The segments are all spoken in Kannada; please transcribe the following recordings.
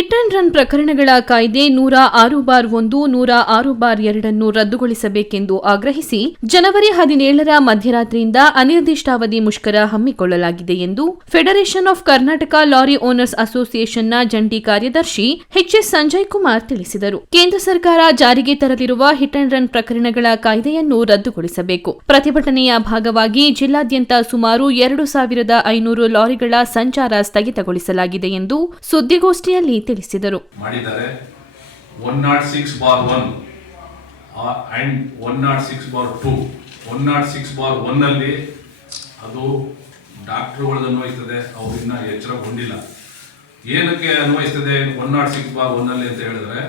ಹಿಟ್ ಅಂಡ್ ರನ್ ಪ್ರಕರಣಗಳ ಕಾಯ್ದೆ ನೂರ ಆರು ಬಾರ್ ಒಂದು, ನೂರ ಆರು ಬಾರ್ ಎರಡನ್ನು ರದ್ದುಗೊಳಿಸಬೇಕೆಂದು ಆಗ್ರಹಿಸಿ ಜನವರಿ ಹದಿನೇಳರ ಮಧ್ಯರಾತ್ರಿಯಿಂದ ಅನಿರ್ದಿಷ್ಟಾವಧಿ ಮುಷ್ಕರ ಹಮ್ಮಿಕೊಳ್ಳಲಾಗಿದೆ ಎಂದು federation of Karnataka lorry owners ಅಸೋಸಿಯೇಷನ್ನ ಜಂಟಿ ಕಾರ್ಯದರ್ಶಿ ಎಚ್ಎಸ್ ಸಂಜಯ್ ಕುಮಾರ್ ತಿಳಿಸಿದರು. ಕೇಂದ್ರ ಸರ್ಕಾರ ಜಾರಿಗೆ ತರಲಿರುವ ಹಿಟ್ ಅಂಡ್ ರನ್ ಪ್ರಕರಣಗಳ ಕಾಯ್ದೆಯನ್ನು ರದ್ದುಗೊಳಿಸಬೇಕು. ಪ್ರತಿಭಟನೆಯ ಭಾಗವಾಗಿ ಜಿಲ್ಲಾದ್ಯಂತ ಸುಮಾರು ಎರಡು ಸಾವಿರದ ಐನೂರು ಲಾರಿಗಳ ಸಂಚಾರ ಸ್ಥಗಿತಗೊಳಿಸಲಾಗಿದೆ ಎಂದು ಸುದ್ದಿಗೋಷ್ಠಿಯಲ್ಲಿ ತಿಳಿಸಿದರು. One nought six bar one and one nought six bar two one nought six bar ಒನ್ನಲ್ಲಿ ಅದು ಡಾಕ್ಟ್ರುಗಳು ಅನ್ವಯಿಸ್ತದೆ ಅವರಿನ್ನ ಎಚ್ಚರಗೊಂಡಿಲ್ಲ. ಏನಕ್ಕೆ ಅನ್ವಯಿಸ್ತದೆ ಒನ್ ನಾಟ್ ಸಿಕ್ಸ್ ಬಾರ್ ಒನ್ನಲ್ಲಿ ಅಂತ ಹೇಳಿದ್ರೆ,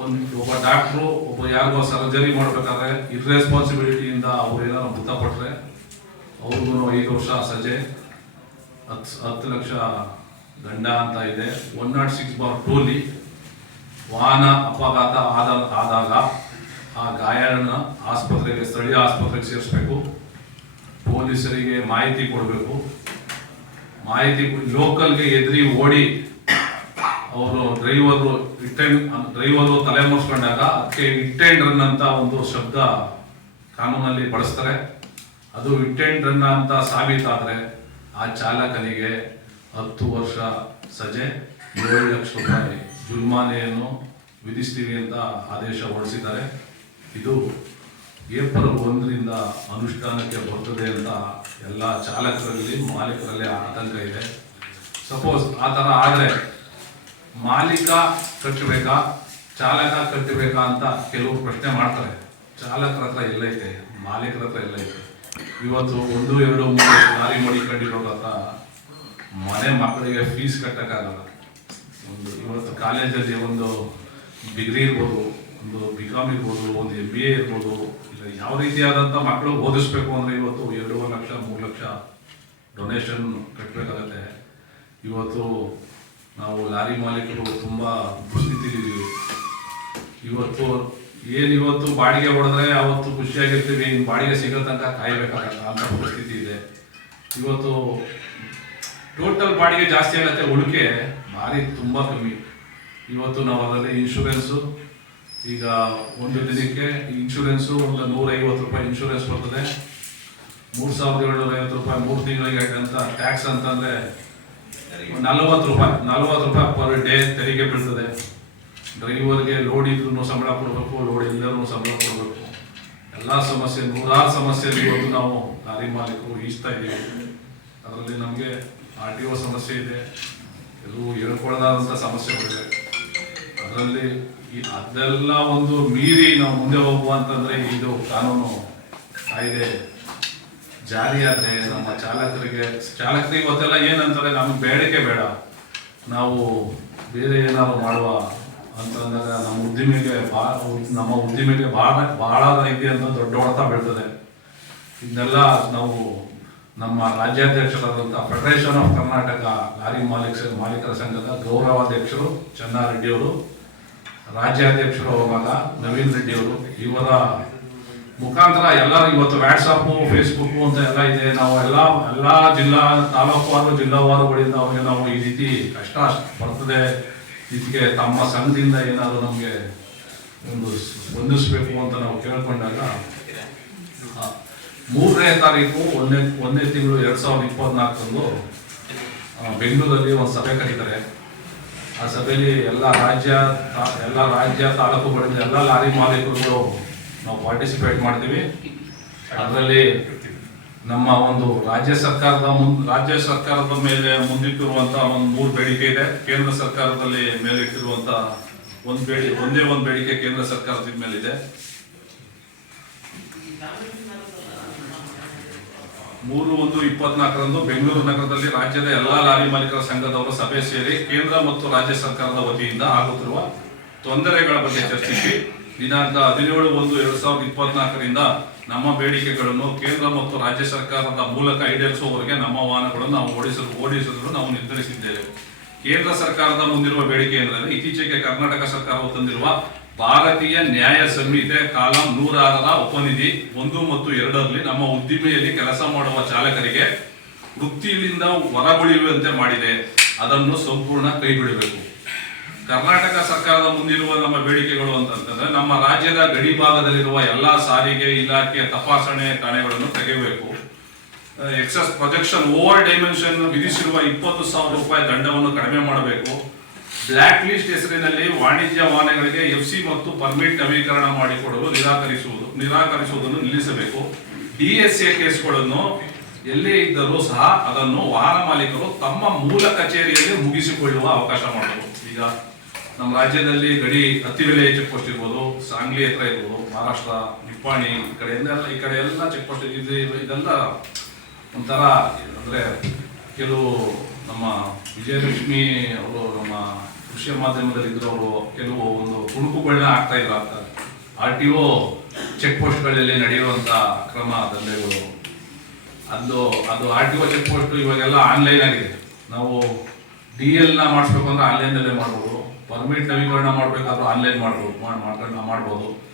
ಒಂದು ಒಬ್ಬ ಡಾಕ್ಟ್ರು ಒಬ್ಬ ಯಾರಿಗೋ ಸರ್ಜರಿ ಮಾಡಬೇಕಾದ್ರೆ ಇರ್ರೆಸ್ಪಾನ್ಸಿಬಿಲಿಟಿಯಿಂದ ಅವ್ರು ಏನಾದ್ರು ಮೃತಪಟ್ಟರೆ ಅವ್ರಿಗೂ ಐದು ವರ್ಷ ಸಜೆ ಹತ್ತು ಹತ್ತು ಲಕ್ಷ ದಂಡ ಅಂತ ಇದೆ. ಒನ್ ನಾಟ್ ಸಿಕ್ಸ್ ಬಾರ್ ಟೂಲಿ ವಾಹನ ಅಪಘಾತ ಆದ, ಆದಾಗ ಆ ಗಾಯನ ಆಸ್ಪತ್ರೆಗೆ, ಸ್ಥಳೀಯ ಆಸ್ಪತ್ರೆಗೆ ಸೇರಿಸ್ಬೇಕು. ಪೊಲೀಸರಿಗೆ ಮಾಹಿತಿ ಕೊಡಬೇಕು. ಮಾಹಿತಿ ಲೋಕಲ್ಗೆ ಎದುರಿ ಓಡಿ ಅವರು ಡ್ರೈವರು ಇಟ್ಟೆಂಡ್ ಡ್ರೈವರು ತಲೆ ಮುರ್ಸ್ಕೊಂಡಾಗ ಅದಕ್ಕೆ ಇಟ್ಟೆಂಡ್ ರನ್ ಅಂತ ಒಂದು ಶಬ್ದ ಕಾನೂನಲ್ಲಿ ಬಳಸ್ತಾರೆ. ಅದು ಇಟ್ಟೆಂಡ್ ರನ್ ಅಂತ ಸಾಬೀತಾದರೆ ಆ ಚಾಲಕನಿಗೆ ಹತ್ತು ವರ್ಷ ಸಜೆ, ಏಳು ಲಕ್ಷ ರೂಪಾಯಿ ಜುಲ್ಮಾನೆಯನ್ನು ವಿಧಿಸ್ತೀವಿ ಅಂತ ಆದೇಶ ಹೊರಡಿಸಿದ್ದಾರೆ. ಇದು ಏಪ್ರಿಲ್ ಒಂದರಿಂದ ಅನುಷ್ಠಾನಕ್ಕೆ ಬರ್ತದೆ ಅಂತ ಎಲ್ಲ ಚಾಲಕರಲ್ಲಿ, ಮಾಲೀಕರಲ್ಲಿ ಆತಂಕ ಇದೆ. ಸಪೋಸ್ ಆ ಥರ ಆದರೆ ಮಾಲೀಕ ಕಟ್ಟಬೇಕಾ, ಚಾಲಕ ಕಟ್ಟಬೇಕಾ ಅಂತ ಕೆಲವರು ಪ್ರಶ್ನೆ ಮಾಡ್ತಾರೆ. ಚಾಲಕರ ಹತ್ರ ಎಲ್ಲೈತೆ ಮಾಲೀಕರ ಹತ್ರ ಎಲ್ಲೈತೆ ಇವತ್ತು ಒಂದು, ಎರಡು, ಮೂರು ಲಾರಿ ಮಡಿಕೊಂಡಿರೋರ ಹತ್ರ ಮನೆ ಮಕ್ಕಳಿಗೆ ಫೀಸ್ ಕಟ್ಟಕ್ಕಾಗಲ್ಲ. ಒಂದು ಇವತ್ತು ಕಾಲೇಜಲ್ಲಿ ಒಂದು ಡಿಗ್ರಿ ಇರ್ಬೋದು, ಒಂದು ಬಿ ಕಾಮ್ ಇರ್ಬೋದು, ಒಂದು ಎಂ ಬಿ ಎ ಇರ್ಬೋದು, ಇಲ್ಲ ಯಾವ ರೀತಿಯಾದಂಥ ಮಕ್ಕಳು ಓದಿಸ್ಬೇಕು ಅಂದರೆ ಇವತ್ತು ಎರಡೂವರೆ ಲಕ್ಷ, ಮೂರು ಲಕ್ಷ ಡೊನೇಷನ್ ಕಟ್ಟಬೇಕಾಗತ್ತೆ ಇವತ್ತು ನಾವು ಲಾರಿ ಮಾಲೀಕರು ತುಂಬ ದುಸ್ಥಿತಿಲಿದ್ದೀವಿ ಇವತ್ತು ಏನು ಇವತ್ತು ಬಾಡಿಗೆ ಹೊಡೆದ್ರೆ ಅವತ್ತು ಖುಷಿಯಾಗಿರ್ತೀವಿ ಇನ್ನು ಬಾಡಿಗೆ ಸಿಗೋ ತನಕ ಕಾಯಬೇಕಾಗಲ್ಲ ಅಂತ ಪರಿಸ್ಥಿತಿ ಇದೆ. ಇವತ್ತು ಟೋಟಲ್ ಬಾಡಿಗೆ ಜಾಸ್ತಿ ಆಗುತ್ತೆ ಉಳಿಕೆ ಭಾರಿ ತುಂಬ ಕಮ್ಮಿ. ಇವತ್ತು ನಾವು ಅದರಲ್ಲಿ ಇನ್ಶೂರೆನ್ಸು ಈಗ ಒಂದು ದಿನಕ್ಕೆ ಇನ್ಶೂರೆನ್ಸು ಒಂದು ನೂರೈವತ್ತು ರೂಪಾಯಿ ಇನ್ಶೂರೆನ್ಸ್ ಬರ್ತದೆ. ಮೂರು ಸಾವಿರದ ಏಳ್ನೂರ ಐವತ್ತು ರೂಪಾಯಿ ಮೂರು ತಿಂಗಳಿಗೆ ಅಂತ ಟ್ಯಾಕ್ಸ್ ಅಂತಂದರೆ ನಲವತ್ತು ರೂಪಾಯಿ ನಲವತ್ತು ರೂಪಾಯಿ ಪರ್ ಡೇ ತೆರಿಗೆ ಬೀಳ್ತದೆ. ಡ್ರೈವರ್ಗೆ ಲೋಡ್ ಇದ್ರೂ ಸಂಬಳ ಕೊಡಬೇಕು ಲೋಡ್ ಇಲ್ಲರೂ ಸಂಬಳ ಕೊಡಬೇಕು. ಎಲ್ಲ ಸಮಸ್ಯೆ, ನೂರಾರು ಸಮಸ್ಯೆ ಇವತ್ತು ನಾವು ಲಾರಿ ಮಾಲೀಕರು ಈಸ್ತಾ ಇದ್ದೀವಿ. ಅದರಲ್ಲಿ ನಮಗೆ ಆರ್ ಟಿ ಒ ಸಮಸ್ಯೆ ಇದೆ. ಇದು ಹೇಳ್ಕೊಳ್ಳೋದಾದಂಥ ಸಮಸ್ಯೆಗಳಿದೆ ಅದರಲ್ಲಿ ಈ ಅದೆಲ್ಲ ಒಂದು ಮೀರಿ ನಾವು ಮುಂದೆ ಹೋಗುವಂತಂದ್ರೆ ಇದು ಕಾನೂನು ಕಾಯ್ದೆ ಜಾರಿಯಾದರೆ ನಮ್ಮ ಚಾಲಕರಿಗೆ ಚಾಲಕರಿಗೆ ಗೊತ್ತಲ್ಲ, ಏನಂತಾರೆ ನಮಗೆ ಬೇಡಿಕೆ ಬೇಡ. ನಾವು ಬೇರೆ ಏನಾದ್ರು ಮಾಡುವ ಅಂತಂದಾಗ ನಮ್ಮ ಉದ್ದಿಮೆಗೆ ಭಾಳ ನಮ್ಮ ಉದ್ದಿಮೆಗೆ ಭಾಳ ಭಾಳ ಇದೆ ಅಂತ ದೊಡ್ಡ ಹೊಡೆತ ಬೀಳ್ತದೆ. ಇದನ್ನೆಲ್ಲ ನಾವು ನಮ್ಮ ರಾಜ್ಯಾಧ್ಯಕ್ಷರಾದಂಥ ಫೆಡರೇಷನ್ ಆಫ್ ಕರ್ನಾಟಕ ಲಾರಿ ಮಾಲೀಕ ಮಾಲೀಕರ ಸಂಘದ ಗೌರವಾಧ್ಯಕ್ಷರು ಚೆನ್ನಾರೆಡ್ಡಿ ಅವರು, ರಾಜ್ಯಾಧ್ಯಕ್ಷರು ಅವಾಗ ನವೀನ್ ರೆಡ್ಡಿ ಅವರು. ಇವರ ಮುಖಾಂತರ ಎಲ್ಲರೂ ಇವತ್ತು ವ್ಯಾಟ್ಸಪ್ಪು ಫೇಸ್ಬುಕ್ ಅಂತ ಎಲ್ಲ ಇದೆ. ನಾವು ಎಲ್ಲ ಎಲ್ಲ ಜಿಲ್ಲಾ, ತಾಲೂಕುವಾರು, ಜಿಲ್ಲಾವಾರುಗಳಿಂದ ಅವರಿಗೆ ನಾವು ಈ ರೀತಿ ಕಷ್ಟ ಬರ್ತದೆ ಇದಕ್ಕೆ ತಮ್ಮ ಸಂಘದಿಂದ ಏನಾದರೂ ನಮಗೆ ಒಂದು ಸ್ಪಂದಿಸಬೇಕು ಅಂತ ನಾವು ಕೇಳ್ಕೊಂಡಾಗ ಮೂರನೇ ತಾರೀಕು ಒಂದನೇ ಒಂದನೇ ತಿಂಗಳು ಎರಡು ಸಾವಿರದ ಇಪ್ಪತ್ನಾಲ್ಕರಂದು ಬೆಂಗಳೂರಲ್ಲಿ ಒಂದು ಸಭೆ ಕರೀತಾರೆ. ಆ ಸಭೆಯಲ್ಲಿ ಎಲ್ಲ ರಾಜ್ಯ ಎಲ್ಲ ರಾಜ್ಯ ತಾಲೂಕುಗಳಿಂದ ಎಲ್ಲ ಲಾರಿ ಮಾಲೀಕರುಗಳು ನಾವು ಪಾರ್ಟಿಸಿಪೇಟ್ ಮಾಡ್ತೀವಿ. ಅದರಲ್ಲಿ ನಮ್ಮ ಒಂದು ರಾಜ್ಯ ಸರ್ಕಾರದ ಮುನ್, ರಾಜ್ಯ ಸರ್ಕಾರದ ಮೇಲೆ ಮುಂದಿಟ್ಟಿರುವಂತ ಒಂದು ಮೂರು ಬೇಡಿಕೆ ಇದೆ. ಕೇಂದ್ರ ಸರ್ಕಾರದಲ್ಲಿ ಮೇಲೆ ಒಂದು ಬೇಡಿ, ಒಂದೇ ಒಂದು ಬೇಡಿಕೆ ಕೇಂದ್ರ ಸರ್ಕಾರದ ಮೇಲಿದೆ. ಮೂರು, ಒಂದು, ಇಪ್ಪತ್ನಾಲ್ಕರಂದು ಬೆಂಗಳೂರು ನಗರದಲ್ಲಿ ರಾಜ್ಯದ ಎಲ್ಲಾ ಲಾರಿ ಮಾಲೀಕರ ಸಂಘದವರು ಸಭೆ ಸೇರಿ ಕೇಂದ್ರ ಮತ್ತು ರಾಜ್ಯ ಸರ್ಕಾರದ ವತಿಯಿಂದ ಆಗುತ್ತಿರುವ ತೊಂದರೆಗಳ ಬಗ್ಗೆ ಚರ್ಚಿಸಿ, ದಿನಾಂಕ ಹದಿನೇಳು, ಒಂದು, ಎರಡ್ ಸಾವಿರದ ಇಪ್ಪತ್ನಾಲ್ಕರಿಂದ ನಮ್ಮ ಬೇಡಿಕೆಗಳನ್ನು ಕೇಂದ್ರ ಮತ್ತು ರಾಜ್ಯ ಸರ್ಕಾರದ ಮೂಲಕ ಈಡೇರಿಸುವವರೆಗೆ ನಮ್ಮ ವಾಹನಗಳನ್ನು ನಾವು ಓಡಿಸಲು ಓಡಿಸಲು ನಾವು ನಿರ್ಧರಿಸಿದ್ದೇವೆ. ಕೇಂದ್ರ ಸರ್ಕಾರದ ಮುಂದಿರುವ ಬೇಡಿಕೆ ಎಂದರೆ ಇತ್ತೀಚೆಗೆ ಕರ್ನಾಟಕ ಸರ್ಕಾರವು ತಂದಿರುವ ಭಾರತೀಯ ನ್ಯಾಯ ಸಂಹಿತೆ ಕಾಲಂ ನೂರಾರರ ಉಪನಿಧಿ ಒಂದು ಮತ್ತು ಎರಡರಲ್ಲಿ ನಮ್ಮ ಉದ್ದಿಮೆಯಲ್ಲಿ ಕೆಲಸ ಮಾಡುವ ಚಾಲಕರಿಗೆ ವೃತ್ತಿಯಿಂದ ಹೊರಗುಳಿಯುವಂತೆ ಮಾಡಿದೆ. ಅದನ್ನು ಸಂಪೂರ್ಣ ಕೈಬಿಡಬೇಕು. ಕರ್ನಾಟಕ ಸರ್ಕಾರದ ಮುಂದಿರುವ ನಮ್ಮ ಬೇಡಿಕೆಗಳು ಅಂತಂದ್ರೆ ನಮ್ಮ ರಾಜ್ಯದ ಗಡಿ ಭಾಗದಲ್ಲಿರುವ ಎಲ್ಲಾ ಸಾರಿಗೆ ಇಲಾಖೆಯ ತಪಾಸಣೆ ಠಾಣೆಗಳನ್ನು ತೆಗೆಯಬೇಕು. ಎಕ್ಸಸ್ ಪ್ರೊಜೆಕ್ಷನ್ ಓವರ್ ಡೈಮೆನ್ಷನ್ ವಿಧಿಸಿರುವ ಇಪ್ಪತ್ತು ಸಾವಿರ ರೂಪಾಯಿ ದಂಡವನ್ನು ಕಡಿಮೆ ಮಾಡಬೇಕು. ಬ್ಲಾಕ್ ಲಿಸ್ಟ್ ಹೆಸರಿನಲ್ಲಿ ವಾಣಿಜ್ಯ ವಾಹನಗಳಿಗೆ ಎಫ್ ಸಿ ಮತ್ತು ಪರ್ಮಿಟ್ ನವೀಕರಣ ಮಾಡಿಕೊಡಲು ನಿರಾಕರಿಸುವುದು, ನಿರಾಕರಿಸುವುದನ್ನು ನಿಲ್ಲಿಸಬೇಕು. ಡಿಎಸ್ಎ ಕೇಸ್ಗಳನ್ನು ಎಲ್ಲೇ ಇದ್ದರೂ ಸಹ ಅದನ್ನು ವಾಹನ ಮಾಲೀಕರು ತಮ್ಮ ಮೂಲ ಕಚೇರಿಯಲ್ಲಿ ಮುಗಿಸಿಕೊಳ್ಳುವ ಅವಕಾಶ ಮಾಡಬೇಕು ಈಗ ನಮ್ಮ ರಾಜ್ಯದಲ್ಲಿ ಗಡಿ ಅತಿವೆಲೆ ಚೆಕ್ ಪೋಸ್ಟ್ ಇರ್ಬೋದು, ಸಾಂಗ್ಲಿ ಹತ್ರ ಇರ್ಬೋದು, ಮಹಾರಾಷ್ಟ್ರ, ನಿಪ್ಪಾಣಿ ಈ ಕಡೆ ಎಲ್ಲ, ಈ ಕಡೆ ಎಲ್ಲ ಚೆಕ್ ಪೋಸ್ಟ್ ಇದು, ಇದೆಲ್ಲ ಒಂಥರ ಅಂದರೆ ಕೆಲವು ನಮ್ಮ ವಿಜಯಲಕ್ಷ್ಮಿ ಅವರು ನಮ್ಮ ದೃಶ್ಯ ಮಾಧ್ಯಮದಲ್ಲಿ ಇದ್ದವರು ಕೆಲವು ಒಂದು ತುಣುಕುಗಳನ್ನ ಆಗ್ತಾ ಇದ್ರು ಅಂತ. ಆರ್ ಟಿ ಒ ಚೆಕ್ ಪೋಸ್ಟ್ಗಳಲ್ಲಿ ನಡೆಯುವಂತ ಅಕ್ರಮ ದಂಧೆಗಳು. ಅದು ಅದು R T O check post ಇವಾಗೆಲ್ಲ ಆನ್ಲೈನ್ ಆಗಿದೆ. ನಾವು ಡಿ ಎಲ್ನ ಮಾಡಿಸ್ಬೇಕು ಅಂದ್ರೆ ಆನ್ಲೈನ್ ಅಲ್ಲೇ ಮಾಡ್ಬೋದು. ಪರ್ಮಿಟ್ ನವೀಕರಣ ಮಾಡಬೇಕಾದ್ರೂ ಆನ್ಲೈನ್ ಮಾಡ್ಬೋದು ಮಾಡ್- ಮಾಡ್ಕೊಂಡು ಮಾಡ್ಬೋದು.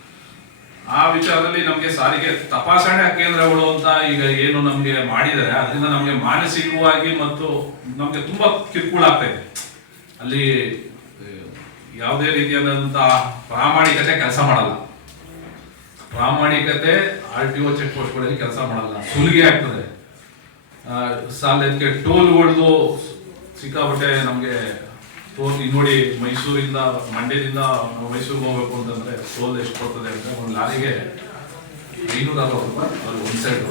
ಆ ವಿಚಾರದಲ್ಲಿ ನಮಗೆ ಸಾರಿಗೆ ತಪಾಸಣೆ ಕೇಂದ್ರಗಳು ಅಂತ ಈಗ ಏನು ನಮಗೆ ಮಾಡಿದ್ದಾರೆ, ಅದರಿಂದ ನಮಗೆ ಮಾನಸಿಕವಾಗಿ ಮತ್ತು ನಮಗೆ ತುಂಬಾ ಕಿರುಕುಳ ಆಗ್ತಾ ಇದೆ. ಅಲ್ಲಿ ಯಾವುದೇ ರೀತಿಯಾದಂತಹ ಪ್ರಾಮಾಣಿಕತೆ ಕೆಲಸ ಮಾಡಲ್ಲ. ಪ್ರಾಮಾಣಿಕತೆ ಆರ್ ಟಿ ಒ ಚೆಕ್ ಪೋಸ್ಟ್ಗಳಲ್ಲಿ ಕೆಲಸ ಮಾಡಲ್ಲ. ಸುಲಿಗೆ ಆಗ್ತದೆ. ಸಾಲಕ್ಕೆ ಸಾಲ ಇದಕ್ಕೆ ಟೋಲ್ ಹೊಡೆದು ಸಿಕ್ಕಾಪಟ್ಟೆ ನಮಗೆ ಟೋಲ್ ನೋಡಿ ಮೈಸೂರಿಂದ, ಮಂಡ್ಯದಿಂದ ಮೈಸೂರಿಗೆ ಹೋಗ್ಬೇಕು ಅಂತಂದ್ರೆ ಟೋಲ್ ಎಷ್ಟು ಕೊಡ್ತದೆ ಅಂತ ಒಂದು ಲಾರಿಗೆ ಐನೂರ ಅರವತ್ತು ರೂಪಾಯಿ ಅದು ಒಂದು ಸೈಡ್